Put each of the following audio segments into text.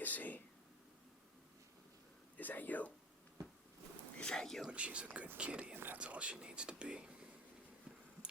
you see? Is that you? Is that you? And she's a good kitty, and that's all she needs to be.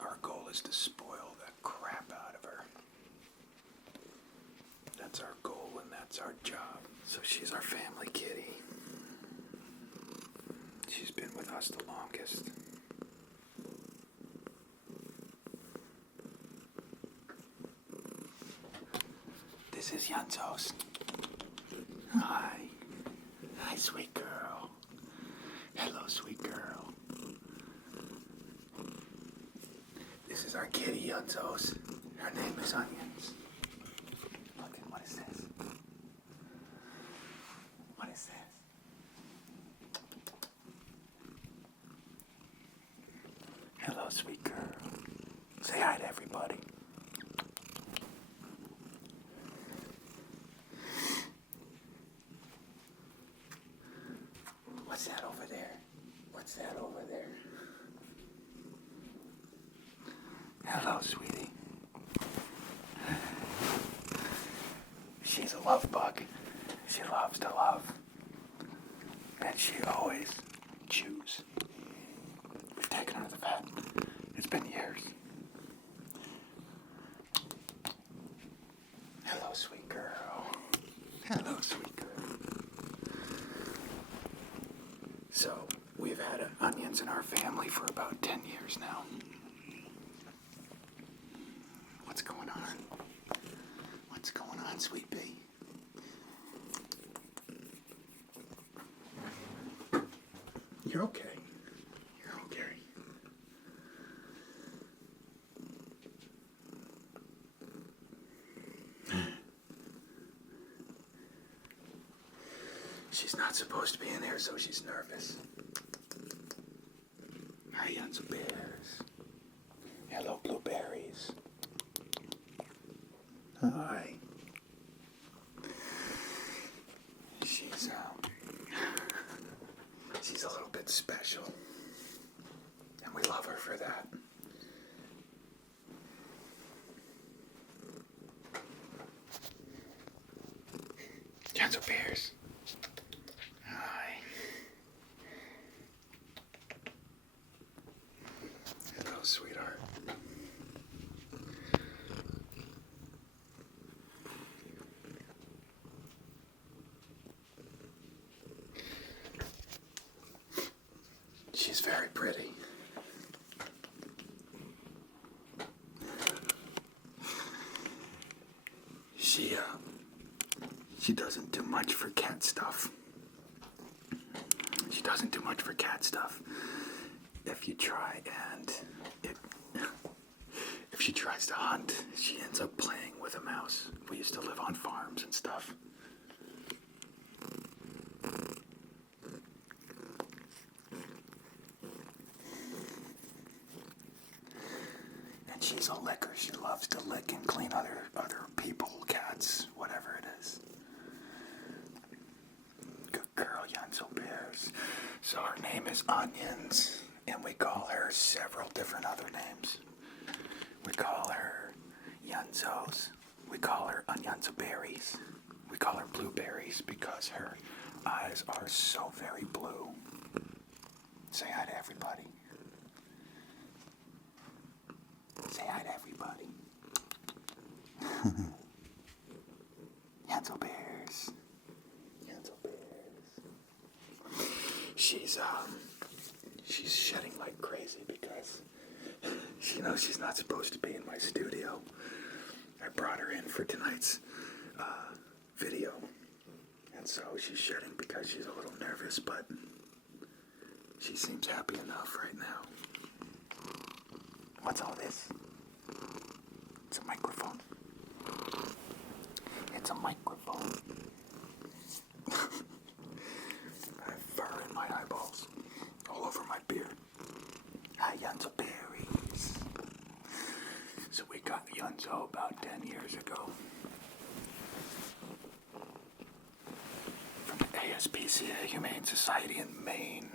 Our goal is to spoil the crap out of her. That's our goal, and that's our job. So she's our family kitty. She's been with us the longest. This is Yantos. Hi. Hi, sweet girl. Hello, sweet girl. This is our kitty, Yantos. Her name is Onions. Look at what is this? What is this? Hello, sweet girl. Say hi to everybody. What's that over there? What's that over there? Hello, sweetie. She's a love bug. She loves to love. And she always chews. We've taken her to the vet. It's been years. Hello, sweet girl. Hello, sweet girl. So, we've had Onions in our family for about 10 years now. What's going on? What's going on, sweet bee? You're okay. You're okay. She's not supposed to be in here, so she's nervous. Hi, Yanzo Bears. Hello, blueberries. Hi. She's a little bit special, and we love her for that. Yanzo Bears. Hi. Hello, sweetheart. She's very pretty. She doesn't do much for cat stuff. She doesn't do much for cat stuff. If you try and if she tries to hunt, she ends up playing with a mouse. We used to live on farms and stuff. And she's a licker. She loves to lick and clean other people, cats, whatever it is. Good girl, Yanzo Bears. So her name is Onions, and we call her several different other names. We call her Yanzos. We call her Onyanzo Berries. We call her Blueberries because her eyes are so very blue. Say hi to everybody. Say hi to everybody. Yanzo Bears. Yanzo Bears. She's shedding like crazy because she knows she's not supposed to be in my studio. I brought her in for tonight's video, and so she's shedding because she's a little nervous, but she seems happy enough right now. What's all this? It's a microphone. It's a microphone. I have fur in my eyeballs, all over my beard. Hi, Yanzo Berries. So we got Yanzo about 10 years ago from the ASPCA Humane Society in Maine.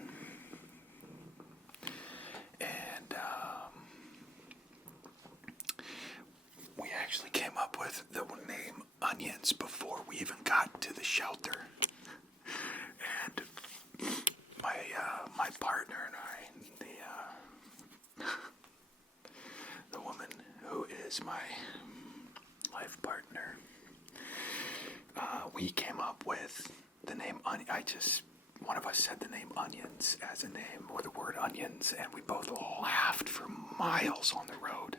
And we actually came up with the name Onions before we even got to the shelter, and my partner and I, the woman who is my life partner, we came up with the name Onion. One of us said the name Onions as a name, or the word onions, and we both laughed for miles on the road.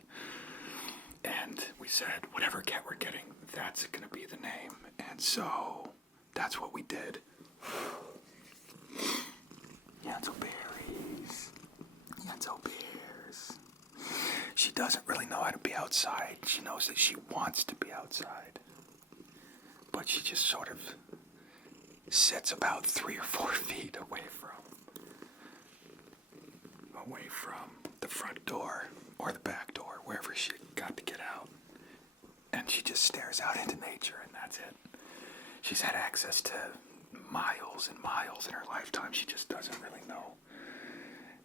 And we said, whatever cat we're getting, that's going to be the name. And so that's what we did. Yanzelberries. Yanzelbears. She doesn't really know how to be outside. She knows that she wants to be outside. But she just sort of sits about 3 or 4 feet away from the front door or the back door, wherever she got to get out. And she just stares out into nature, and that's it. She's had access to miles and miles in her lifetime. She just doesn't really know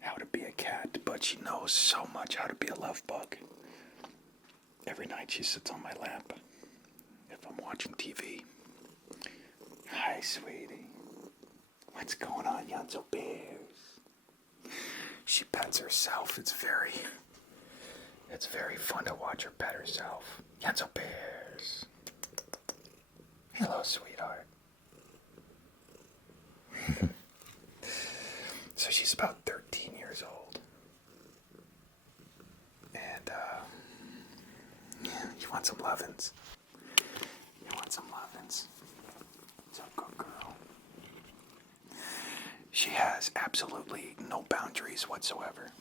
how to be a cat, but she knows so much how to be a love bug. Every night she sits on my lap if I'm watching TV. Hi, sweetie. What's going on, Yanzo Bears? She pets herself. It's very fun to watch her pet herself. Yanzo Bears. Hello, sweetheart. So she's about 13 years old. And, you want some lovin's? So good girl. She has absolutely no boundaries whatsoever.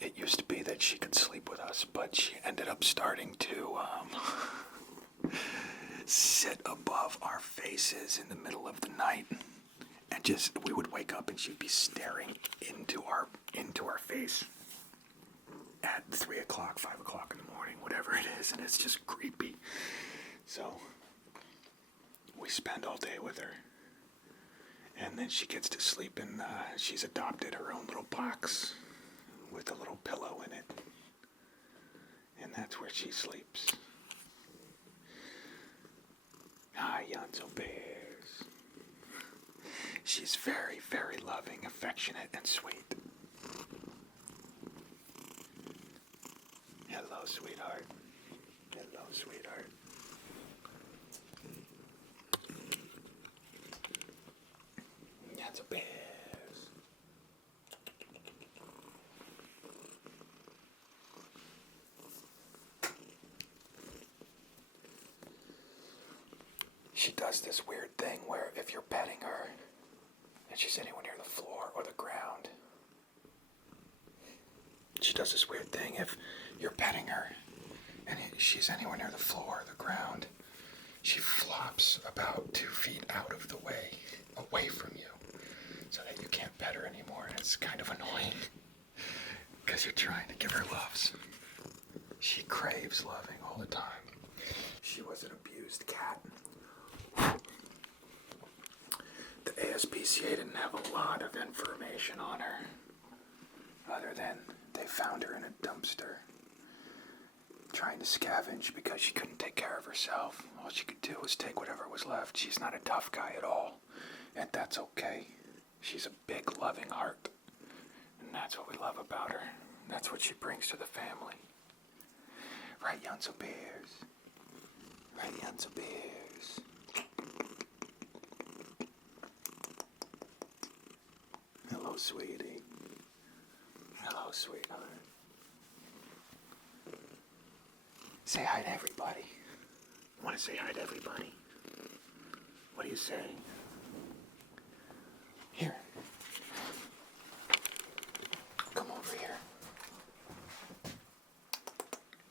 It used to be that she could sleep with us, but she ended up starting to sit above our faces in the middle of the night, and we would wake up and she'd be staring into our face at 3 o'clock, 5 o'clock in the morning, whatever it is, and it's just creepy. So we spend all day with her, and then she gets to sleep in, she's adopted her own little box with a little pillow in it, and that's where she sleeps. Hi, Yanzo Bears. She's very, very loving, affectionate, and sweet. Hello, sweetheart. Hello, sweetheart. Yanzo Bears. She does this weird thing where if you're petting her and she's anywhere near the floor or the ground, she does this weird thing if you're petting her and she's anywhere near the floor or the ground, she flops about 2 feet out of the way, away from you, so that you can't pet her anymore. And it's kind of annoying because you're trying to give her loves. She craves loving all the time. She was an abused cat. The ASPCA didn't have a lot of information on her, other than they found her in a dumpster trying to scavenge because she couldn't take care of herself. All she could do was take whatever was left. She's not a tough guy at all, and that's okay. She's a big, loving heart, and that's what we love about her. That's what she brings to the family. Right, Yanzo Bears? Right, Yanzo Bears? Hello, sweetie. Hello, sweetheart. Say hi to everybody. Want to say hi to everybody? What do you say? Here. Come over here.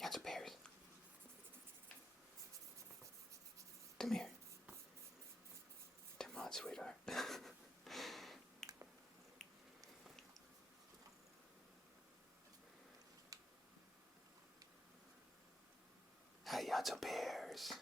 Yanzo Bears. Come here. Come on, sweetheart. Hi, Yanzo Bears.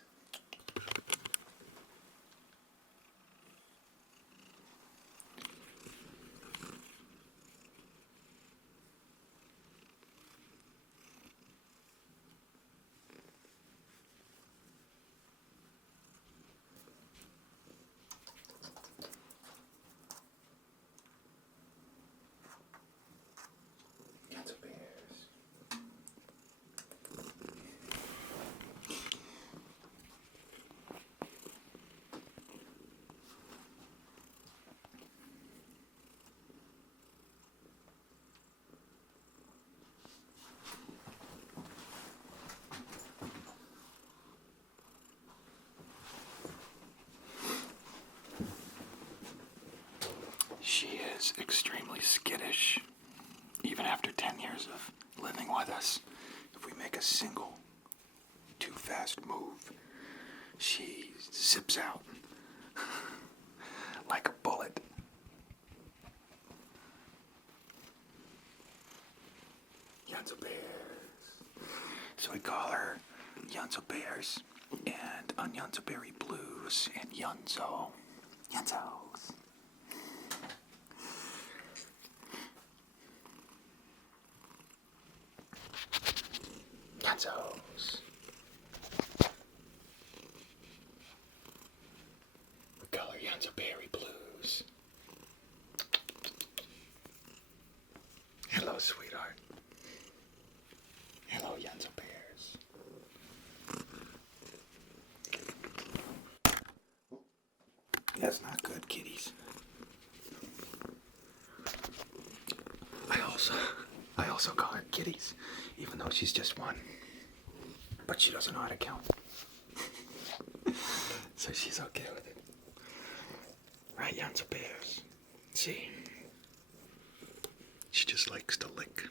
is extremely skittish. Even after 10 years of living with us, if we make a single too fast move, she zips out like a bullet. Yunzo Bears. So we call her Yunzo Bears and Yunzo Berry Blues and Yunzo. Yunzos. Yunzos. We call her Yunzo Berry Blues. Hello, sweetheart. Hello, Yunzo Bears. That's not good, kitties. I also call her kitties, even though she's just one. But she doesn't know how to count. So she's okay with it. Right, Yunzo Bears? See? She just likes to lick.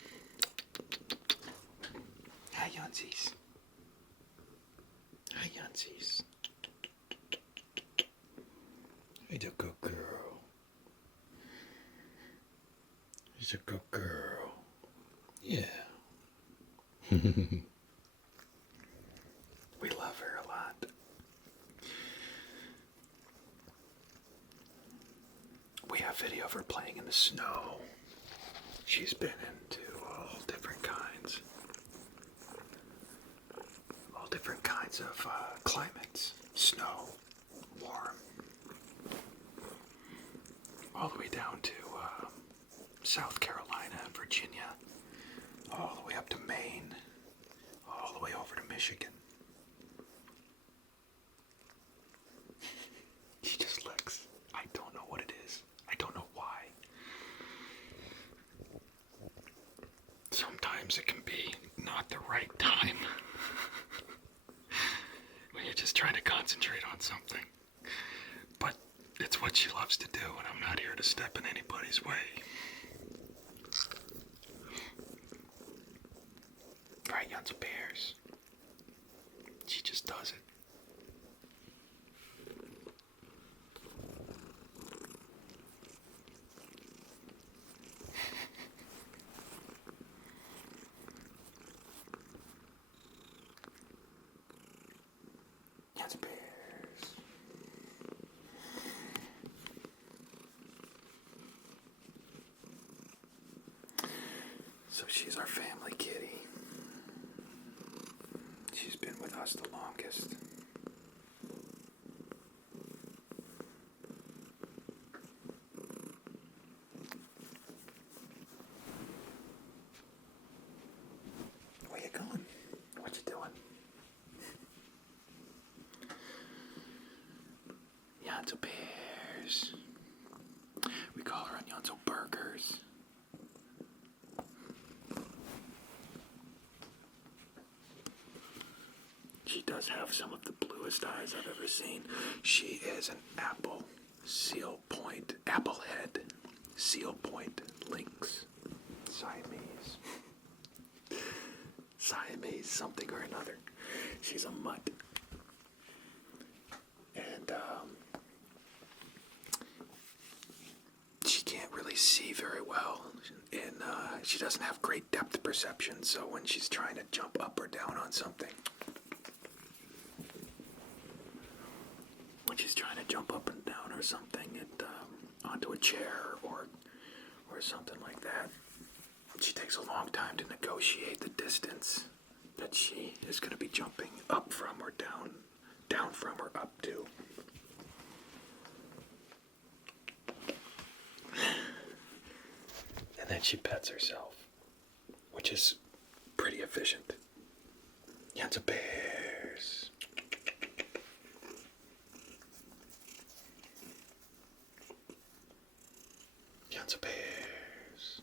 Hi, Yunzies. Hi, Yunzies. He's a good girl. He's a good girl. Yeah. We love her a lot. We have video of her playing in the snow. She's been into all different kinds of climates. Snow, warm, all the way down to South Carolina and Virginia, all the way up to Maine, all the way over to Michigan. She just licks. I don't know what it is. I don't know why. Sometimes it can be not the right time when you're just trying to concentrate on something. But it's what she loves to do, and I'm not here to step in anybody's way. Right, Yunzo Bears. She just does it. Yunzo Bears. So she's our family kitty. She's been with us the longest. Where you going? What you doing? Yunzo Bears. We call her Yunzo Burgers. She does have some of the bluest eyes I've ever seen. She is an apple seal point lynx. Siamese something or another. She's a mutt. And she can't really see very well. And she doesn't have great depth perception, so when she's trying to jump up or down on something, or something, onto a chair or something like that, she takes a long time to negotiate the distance that she is going to be jumping up from or down from or up to. And then she pets herself, which is pretty efficient. Yunzo Bears. Yunzo Bears.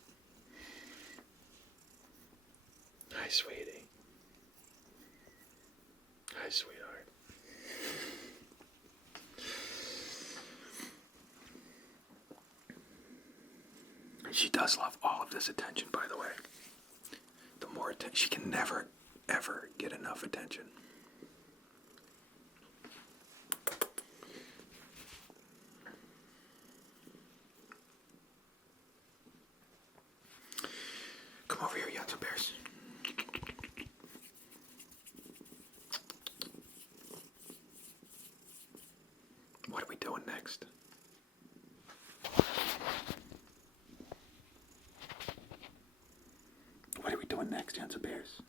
Hi, sweetie. Hi, sweetheart. does love all of this attention, by the way. The more attention, she can never, ever get enough attention. Come over here, Yatsu Bears. What are we doing next? What are we doing next, Yatsu Bears?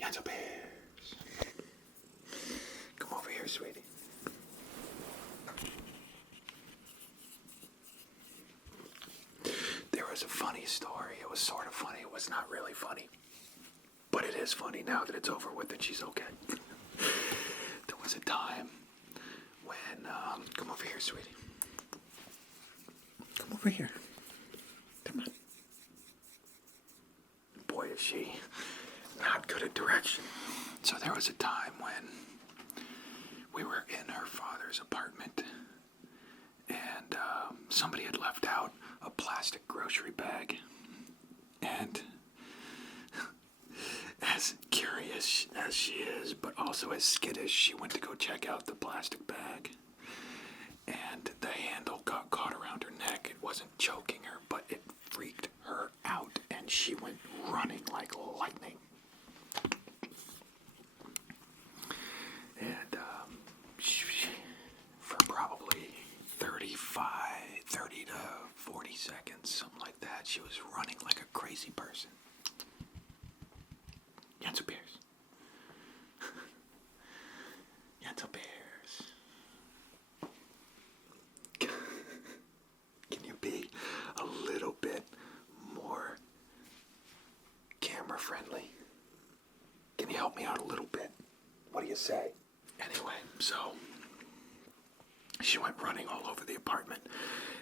Yatsu Bears. Come over here, sweetie. There was a funny story. It was sort of funny. It was not really funny. But it is funny now that it's over with and she's okay. There was a time when, come over here, sweetie. Come over here. Come on. Boy, is she not good at direction. So there was a time when we were in her father's apartment and somebody had left out a plastic grocery bag. And as curious as she is, but also as skittish, she went to go check out the plastic bag. And the handle got caught around her neck. It wasn't choking her, but it freaked her out, and she went running like lightning. And for probably 30 to 40 seconds, something like that, she was running like a crazy person. Yatsu Bears. Yatsu Bears. Can you be a little bit more camera friendly? Can you help me out a little bit? What do you say? Anyway, so she went running all over the apartment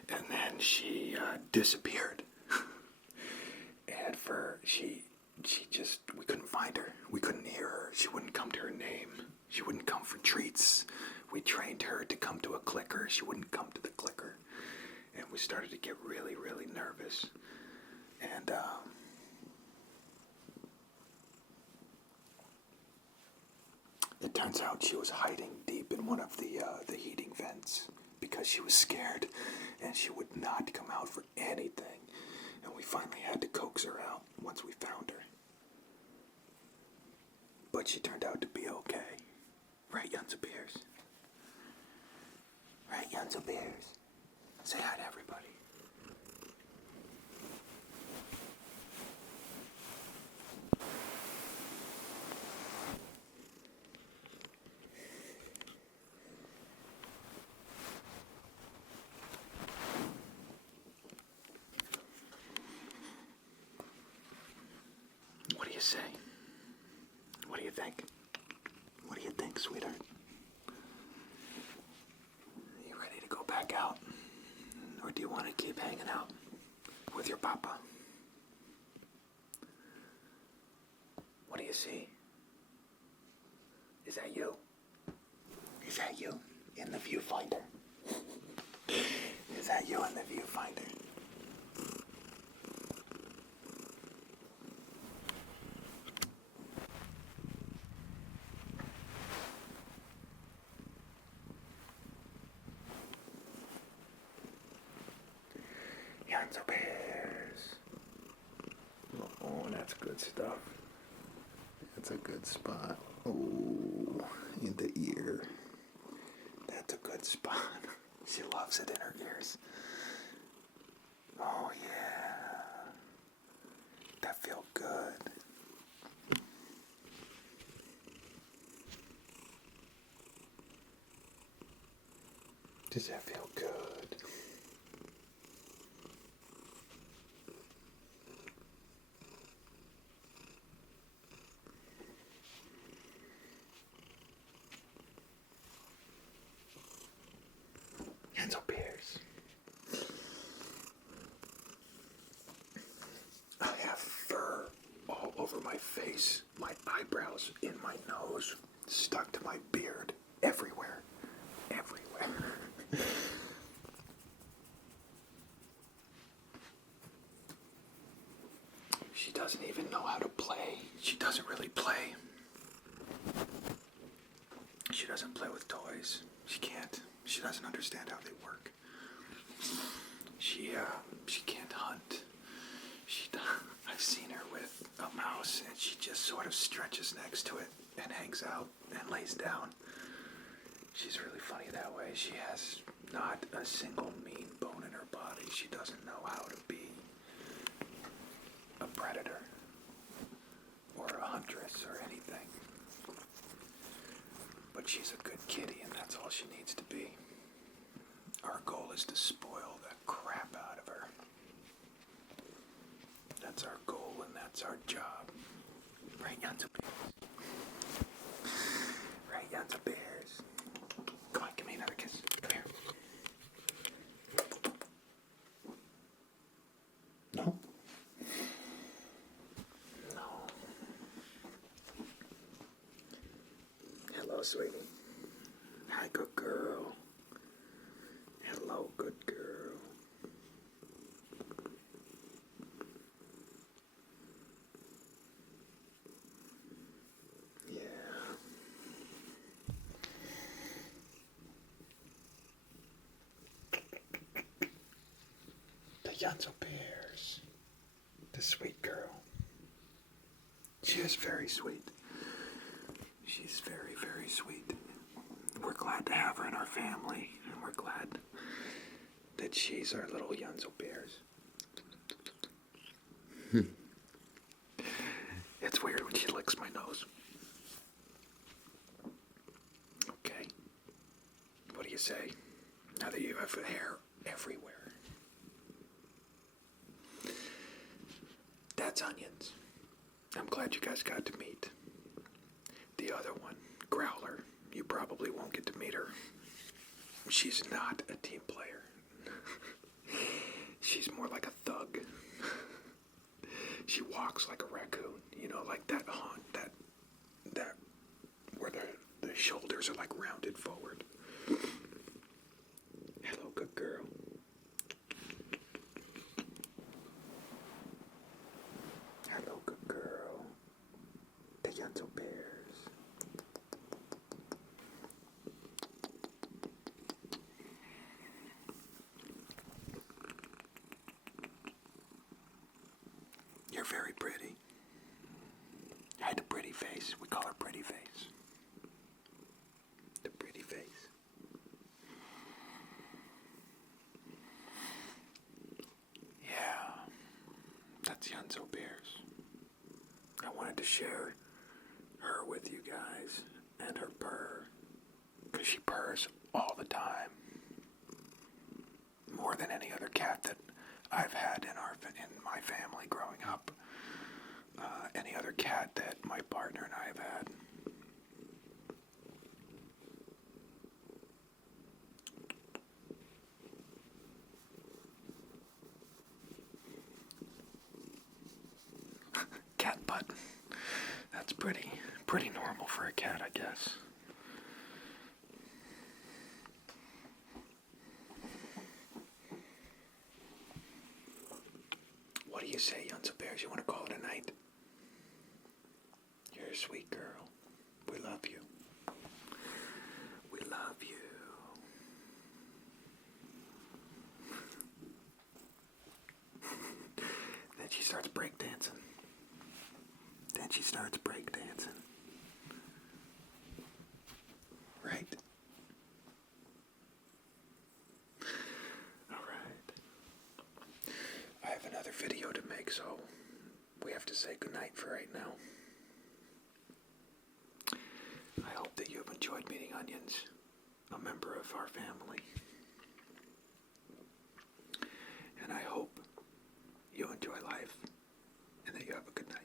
and then she disappeared. And we couldn't find her. We couldn't hear her. She wouldn't come to her name. She wouldn't come for treats. We trained her to come to a clicker. She wouldn't come to the clicker. And we started to get really, really nervous. And, it turns out she was hiding deep in one of the heating vents because she was scared and she would not come out for anything. And we finally had to coax her out once we found her. But she turned out to be okay. Right, Yatsu Bears? Right, Yatsu Bears? Say hi to everybody. What do you say? What do you think? What do you think, sweetheart? Are you ready to go back out? Or do you want to keep hanging out with your papa? What do you see? Is that you? Is that you in the viewfinder? Is that you in the viewfinder? Yatsu Bears. Oh, that's good stuff. That's a good spot. Oh, in the ear. That's a good spot. She loves it in her ears. Oh, yeah. That feels good. Does that feel good? Yatsu Bears. I have fur all over my face, my eyebrows, in my nose, stuck to my beard, everywhere. She doesn't even know how to play. She doesn't really play. She doesn't play with toys. She can't. She doesn't understand how they work. She can't hunt. I've seen her with a mouse, and she just sort of stretches next to it and hangs out and lays down. She's really funny that way. She has not a single mean bone in her body. She doesn't know how to be a predator or a huntress or anything. But she's a good kitty, and that's all she needs to be. Our goal is to spoil the crap out of her. That's our goal, and that's our job. Right, Yanza Bears? Right, Yanza Bears? Come on, give me another kiss. Come here. No? No. Hello, sweetie. Hi, good girl. Hello, good girl. Yeah. The Yanzo Bears. The sweet girl. She is very sweet. She's very, very sweet. We're glad to have her in our family, and we're glad that she's our little Yanzo Bears. It's weird when she licks my nose. Okay. What do you say? Now that you have hair everywhere. That's Onions. I'm glad you guys got to meet. The other one, Growler, you probably won't get to meet her. She's not a team player. She's more like a thug. She walks like a raccoon, you know, like that that where the shoulders are like rounded forward. Hello, good girl. Hello, good girl. The Yanzo Bears. You're very pretty. I had a pretty face. We call her Pretty Face. The pretty face. Yeah, that's Yanzo Bears. I wanted to share her with you guys and her purr, because she purrs all the time. More than any other cat that I've had in my family growing up. Any other cat that my partner and I have had. Cat butt. That's pretty normal for a cat, I guess. What do you say, Yanzo Bears? You want to call it a night? You're a sweet girl. We love you. We love you. Then she starts breakdancing. Right? Alright. I have another video to make, so we have to say goodnight for right now. I hope that you have enjoyed meeting Onions, a member of our family. And I hope you enjoy life and that you have a good night.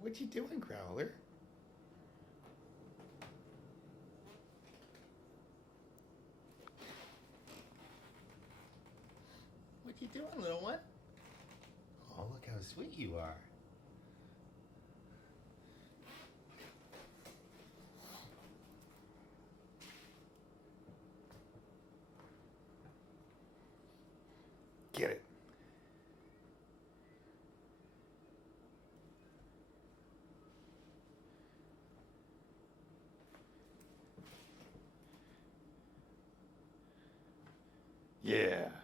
What you doing, Growler? What you doing, little one? Oh, look how sweet you are. Get it. Yeah.